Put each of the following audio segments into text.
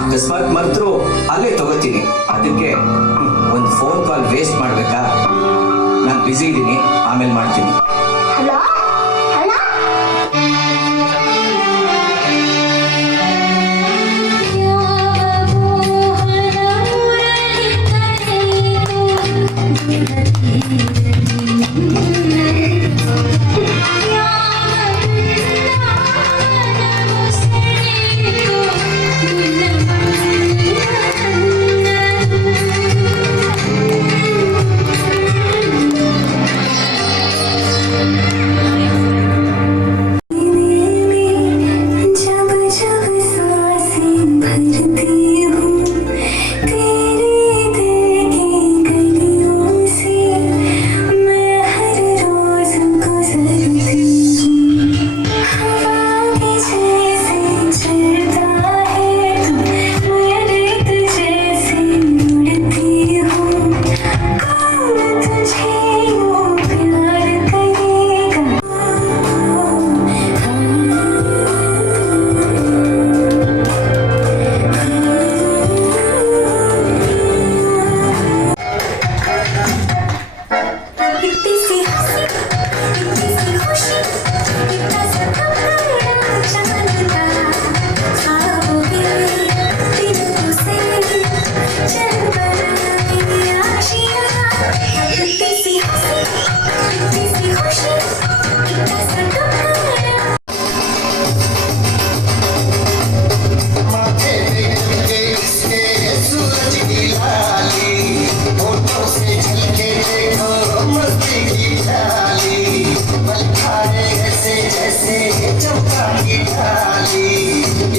ಅಕಸ್ಮಾತ್ ಮರ್ತರು ಅಲ್ಲೇ ತಗೋತೀನಿ. ಅದಕ್ಕೆ ಒಂದು ಫೋನ್ ಕಾಲ್ ವೇಸ್ಟ್ ಮಾಡ್ಬೇಕಾ? ನಾನು ಬಿಸಿ ಇದ್ದೀನಿ, ಆಮೇಲೆ ಮಾಡ್ತೀನಿ.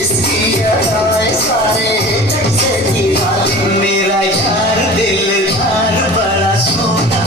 किया सारे मेरा यार दिलदार बड़ा सोना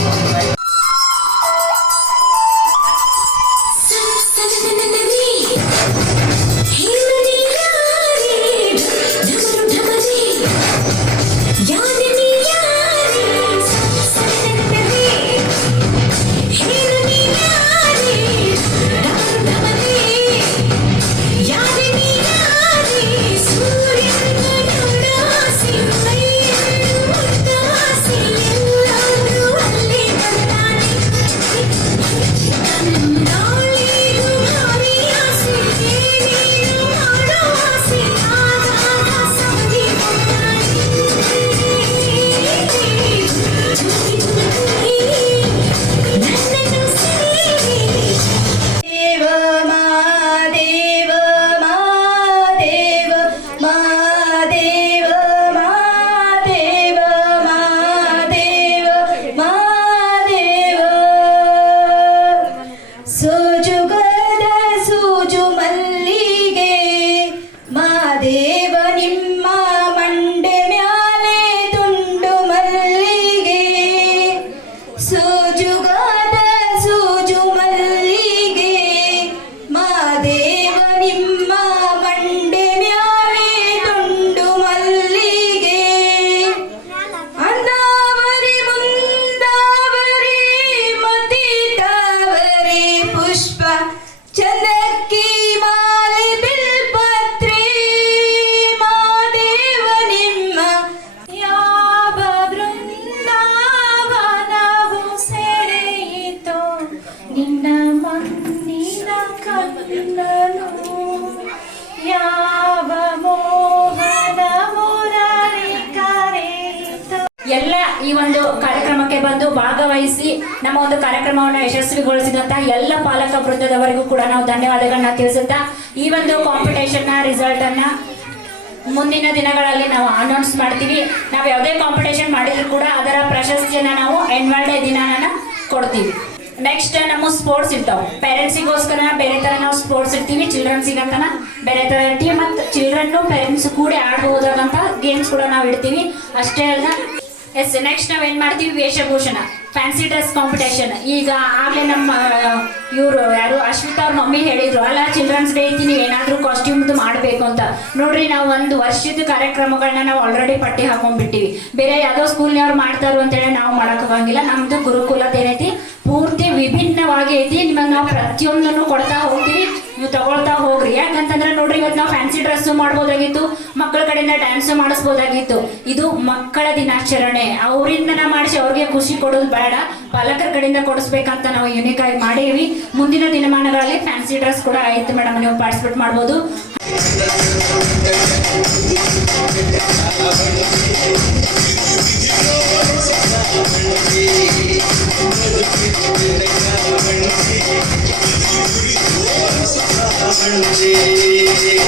ಎಲ್ಲ ಈ ಒಂದು ಕಾರ್ಯಕ್ರಮಕ್ಕೆ ಬಂದು ಭಾಗವಹಿಸಿ ನಮ್ಮ ಒಂದು ಕಾರ್ಯಕ್ರಮವನ್ನು ಯಶಸ್ವಿಗೊಳಿಸಿದಂತಹ ಎಲ್ಲ ಪಾಲಕ ವೃಂದದವರಿಗೂ ಕೂಡ ನಾವು ಧನ್ಯವಾದಗಳನ್ನ ತಿಳಿಸುತ್ತಾ ಈ ಒಂದು ಕಾಂಪಿಟೇಷನ್ ನ ರಿಸಲ್ಟ್ ಅನ್ನ ಮುಂದಿನ ದಿನಗಳಲ್ಲಿ ನಾವು ಅನೌನ್ಸ್ ಮಾಡ್ತೀವಿ. ನಾವು ಯಾವುದೇ ಕಾಂಪಿಟೇಷನ್ ಮಾಡಿದ್ರು ಕೂಡ ಅದರ ಪ್ರಶಸ್ತಿಯನ್ನ ನಾವು ಆನ್ಯುವಲ್ ಡೇ ದಿನಾನ ಕೊಡ್ತೀವಿ. ನೆಕ್ಸ್ಟ್ ನಮ್ಮ ಸ್ಪೋರ್ಟ್ಸ್ ಇರ್ತಾವೆ. ಪೇರೆಂಟ್ಸಿಗೋಸ್ಕರ ಬೇರೆ ತರ ನಾವು ಸ್ಪೋರ್ಟ್ಸ್ ಇರ್ತೀವಿ, ಚಿಲ್ಡ್ರನ್ಸಿಗೆ ಅಂತ ಬೇರೆ ತರ ಇರ್ತೀವಿ, ಮತ್ತು ಚಿಲ್ಡ್ರನ್ ಪೇರೆಂಟ್ಸ್ ಕೂಡ ಆಡಬಹುದಾದಂತ ಗೇಮ್ಸ್ ಕೂಡ ನಾವು ಇಡ್ತೀವಿ. ಅಷ್ಟೇ ಅಲ್ಲ, ನೆಕ್ಸ್ಟ್ ನಾವ್ ಏನ್ ಮಾಡ್ತೀವಿ, ವೇಷಭೂಷಣ, ಫ್ಯಾನ್ಸಿ ಡ್ರೆಸ್ ಕಾಂಪಿಟೇಷನ್. ಈಗ ಆಗ್ಲೇ ನಮ್ಮ ಇವರು ಯಾರು ಅಶ್ವಿತಾ ಅವ್ರ ಮಮ್ಮಿ ಹೇಳಿದ್ರು, ಅಲ್ಲ ಚಿಲ್ಡ್ರನ್ಸ್ ಡೇ ಐತಿ, ನೀವು ಏನಾದ್ರೂ ಕಾಸ್ಟ್ಯೂಮ್ದು ಮಾಡಬೇಕು ಅಂತ. ನೋಡ್ರಿ, ನಾವು ಒಂದು ವರ್ಷದ ಕಾರ್ಯಕ್ರಮಗಳನ್ನ ನಾವು ಆಲ್ರೆಡಿ ಪಟ್ಟಿ ಹಾಕೊಂಡ್ಬಿಟ್ಟಿವಿ. ಬೇರೆ ಯಾವ್ದೋ ಸ್ಕೂಲ್ನವ್ರು ಮಾಡ್ತಾರು ಅಂತೇಳಿ ನಾವು ಮಾಡಕ್ ಹೋಗಂಗಿಲ್ಲ. ನಮ್ದು ಗುರುಕುಲದ ಏನೈತಿ ಪೂರ್ತಿ ವಿಭಿನ್ನವಾಗಿ ಐತಿ. ನಿಮಗೆ ನಾವು ಪ್ರತಿಯೊಂದನ್ನು ಕೊಡ್ತಾ ಹೋಗ್ತೀವಿ, ನೀವು ತಗೊಳ್ತಾ ಹೋಗ್ರಿ. ಯಾಕಂತಂದ್ರೆ ನೋಡ್ರಿ, ಇವತ್ತು ನಾವು ಫ್ಯಾನ್ಸಿ ಡ್ರೆಸ್ ಮಾಡ್ಬೋದಾಗಿತ್ತು, ಮಕ್ಕಳ ಕಡೆಯಿಂದ ಡ್ಯಾನ್ಸ್ ಮಾಡಿಸ್ಬೋದಾಗಿತ್ತು. ಇದು ಮಕ್ಕಳ ದಿನಾಚರಣೆ, ಅವರಿಂದ ಮಾಡಿಸಿ ಅವ್ರಿಗೆ ಖುಷಿ ಕೊಡೋದು ಬೇಡ, ಪಾಲಕರ ಕಡೆಯಿಂದ ಕೊಡಿಸ್ಬೇಕಂತ ನಾವು ಯುನಿಕ್ ಆಗಿ ಮಾಡೀವಿ. ಮುಂದಿನ ದಿನಮಾನಗಳಲ್ಲಿ ಫ್ಯಾನ್ಸಿ ಡ್ರೆಸ್ ಕೂಡ ಐತೆ ಮೇಡಮ್, ನೀವು ಪಾರ್ಟಿಸಿಪೇಟ್ ಮಾಡ್ಬೋದು. Thank you.